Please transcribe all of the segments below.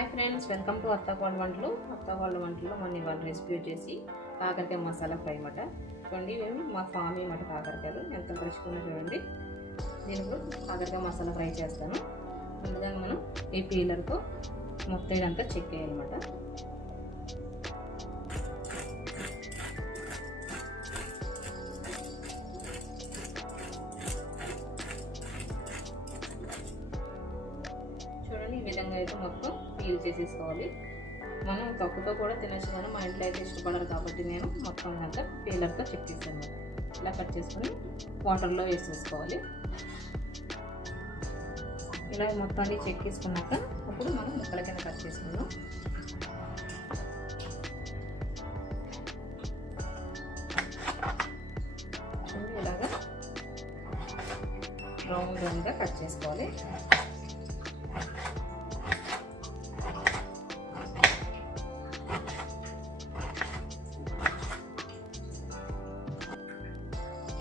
Hi friends welcome to अत्ताकोళ్ళ వంటలు మన ఇవాళ రెసిపీ వచ్చేసి కాకరకాయ మసాలా ఫ్రై మాట చూడండి ఇవి మా ఫామీ మాట కాకరకాయలు ఎంత ఫ్రెష్గా ఉన్నాయో చూడండి నేను ఇప్పుడు కాకరకాయ మసాలా ఫ్రై చేస్తాను ముందుగా మనం ఈ పీలర్తో మొత్తం ఇదంతా చెక్ చేయాలన్నమాట చూడండి ఈ విధంగా అయితే మొత్తం పీల్ చేసేసుకోవాలి మనం తొక్కతో కూడా తినచ్చు కానీ మా ఇంట్లో అయితే ఇష్టపడరు కాబట్టి నేను మొత్తం అంతా పీలర్తో చెక్ చేస్తాను ఇలా కట్ చేసుకొని వాటర్లో వేసేసుకోవాలి ఇలా మొత్తాన్ని చెక్ చేసుకున్నాక అప్పుడు మనం ముక్కల కింద కట్ చేసుకుందాం ఇలాగా రౌండ్గా కట్ చేసుకోవాలి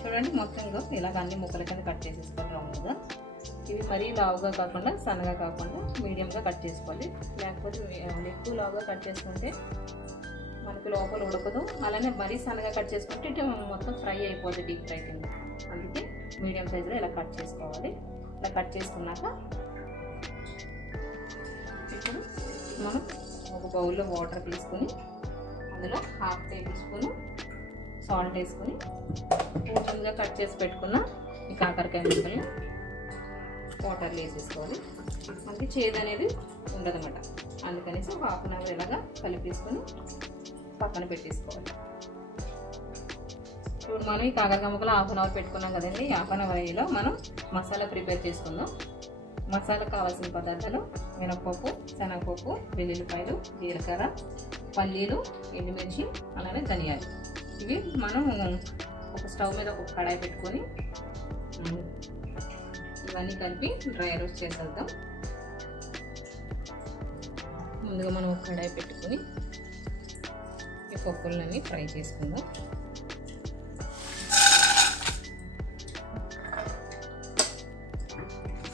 చూడండి మొత్తం ఇలాగ అన్ని ముక్కల కింద కట్ చేసేసుకోవాలి రౌండ్గా ఇవి మరీ లావుగా కాకుండా సన్నగా కాకుండా మీడియంగా కట్ చేసుకోవాలి లేకపోతే ఎక్కువ లావుగా కట్ చేసుకుంటే మనకి లోపల ఉడకదు అలానే మరీ సన్నగా కట్ చేసుకుంటే ఇటు మొత్తం ఫ్రై అయిపోతుంది డీప్ ఫ్రై కింద అందుకే మీడియం సైజులో ఇలా కట్ చేసుకోవాలి ఇలా కట్ చేసుకున్నాక ఇప్పుడు మనం ఒక బౌల్లో వాటర్ తీసుకుని అందులో హాఫ్ టేబుల్ స్పూన్ సాల్ట్ వేసుకొని కొంచెంగా కట్ చేసి పెట్టుకున్న ఈ కాకరకాయ ముక్కల్ని వాటర్లో వేసేసుకోవాలి మనకి చేదు అనేది ఉండదన్నమాట అందుకనేసి ఒక హాఫ్ అన్ అవర్ ఇలాగా కలిపేసుకొని పక్కన పెట్టేసుకోవాలి ఇప్పుడు మనం ఈ కాకరకాయ ముక్కలు హాఫ్ అన్ అవర్ పెట్టుకున్నాం కదండి ఈ హాఫ్ అన్ అవర్ అయ్యేలో మనం మసాలా ప్రిపేర్ చేసుకుందాం మసాలా కావాల్సిన పదార్థాలు మినపప్పు శనగపప్పు వెల్లుల్లిపాయలు జీలకర్ర పల్లీలు ఎండుమిర్చి అలానే ధనియాలు ఇవి మనం ఒక స్టవ్ మీద ఒక కడాయి పెట్టుకొని ఇవన్నీ కలిపి డ్రై రోస్ట్ చేసేద్దాం ముందుగా మనం ఒక కడాయి పెట్టుకొని ఈ పప్పులన్నీ ఫ్రై చేసుకుందాం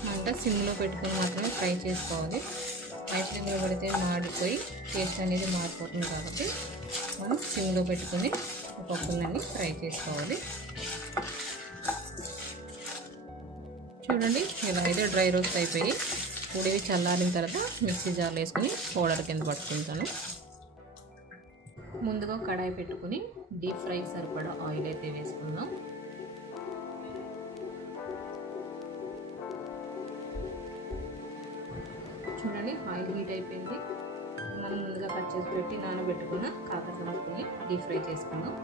మంట సిమ్లో పెట్టుకొని మాత్రమే ఫ్రై చేసుకోవాలి హై ఫ్లేమ్లో పెడితే మాడిపోయి టేస్ట్ అనేది మారిపోతుంది కాబట్టి మనం సిమ్లో పెట్టుకొని పప్పులన్నీ ఫ్రై చేసుకోవాలి చూడండి ఇలా అయితే డ్రై రోస్ట్ అయిపోయి ఉడివి చల్లారిన తర్వాత మిక్సీ జార్లో వేసుకొని పౌడర్ కింద పట్టుకుంటాను ముందుగా కడాయి పెట్టుకుని డీప్ ఫ్రై సరిపడా ఆయిల్ అయితే వేసుకుందాం చూడండి ఆయిల్ హీట్ అయిపోయింది మనం ముందుగా కట్ చేసి పెట్టి నానబెట్టుకున్న కాకరకాయ ముక్కల్ని డీప్ ఫ్రై చేసుకుందాం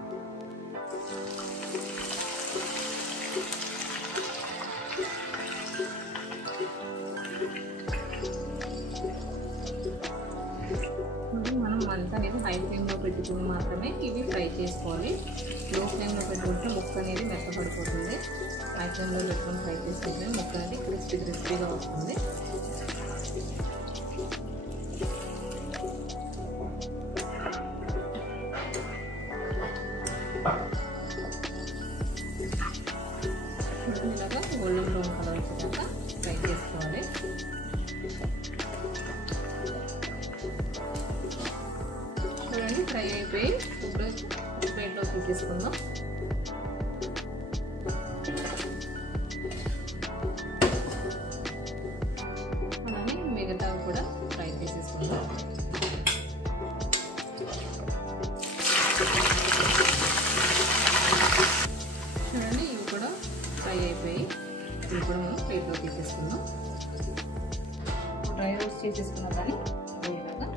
మనం మంట అనేది హై ఫ్లేమ్లో పెట్టుకుని మాత్రమే ఇవి ఫ్రై చేసుకోవాలి లో ఫ్లేమ్లో పెట్టుకుంటే ముక్క అనేది మెత్తపడిపోతుంది హై ఫ్లేమ్లో పెట్టుకొని ఫ్రై చేసుకుంటే ముక్క అనేది క్రిస్పీగా వస్తుంది ఇలాగా గోల్డెన్ బ్రౌన్ కలర్ వచ్చేదాకా ఫ్రై చేసుకోవాలి చూడండి ఫ్రై అయిపోయి ఇప్పుడు ప్లేట్లో తీసేసుకుందాం అలానే మిగతా కూడా ఫ్రై చేసేసుకుందాం చూడండి ఇవి కూడా ఫ్రై అయిపోయి ఇవి కూడా మనం ప్లేట్లో తీసేసుకుందాం డ్రై రోస్ట్ చేసేసుకున్న దాన్ని ఇలాగా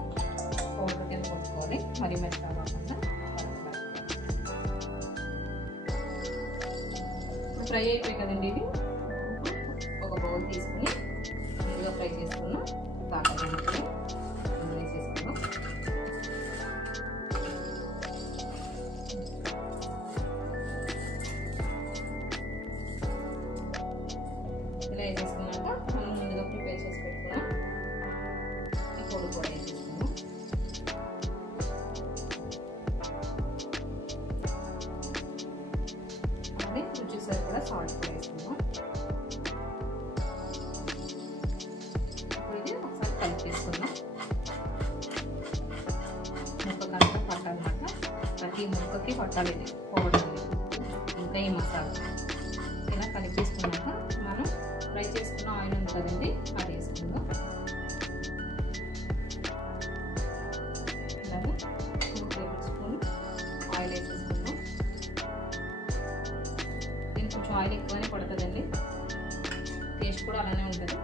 పౌడర్ కింద కొట్టుకోవాలి మరీ మెత్తగా కాకుండా ఫ్రై అయిపోయి కదండి ఇది ఒక బౌల్ తీసుకుని ముందుగా ఫ్రై చేసుకున్న కాకరకాయ ముక్కలు వేసేసుకుందాం ఇలా వేసేసుకున్నాక మనం ముందుగా ప్రిపేర్ చేసి పెట్టుకున్నాం ఈ పొడి కూడా వేసేసుకున్నాం అదే రుచి సరిపడా సాల్ట్ కూడా వేసుకున్నాం ఇది ఒకసారి కలిపేసుకుందాం ముక్కకి పట్టాలి ఇది పౌడర్ ఇంకా ఈ మసాలా ఇలా కలిపేసుకున్నాక మనం ఫ్రై చేసుకున్న ఆయిల్ ఉంది కదండి అది వేసుకుందాం. ఇలాగా 2 టేబుల్ స్పూన్ ఆయిల్ వేసేసుకుందాం. దీనికి కొంచెం ఆయిల్ ఎక్కువనే పడుతుందండి, టేస్ట్ కూడా అలానే ఉంటుంది.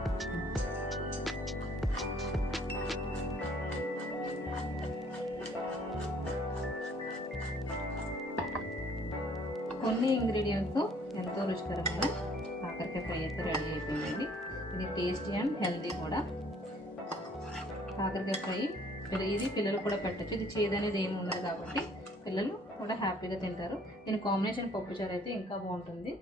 కొన్ని ఇంగ్రీడియంట్స్తో ఎంతో రుచికరమైన కాకరకాయ ఫ్రై అయితే రెడీ అయిపోయిందండి. ఇది టేస్టీ అండ్ హెల్తీ కూడా. కాకరకాయ ఫ్రై ఇది పిల్లలు కూడా పెట్టచ్చు, ఇది చేదు అనేది ఏమి ఉండదు కాబట్టి పిల్లలు కూడా హ్యాపీగా తింటారు. దీని కాంబినేషన్ పప్పుచారు అయితే ఇంకా బాగుంటుంది.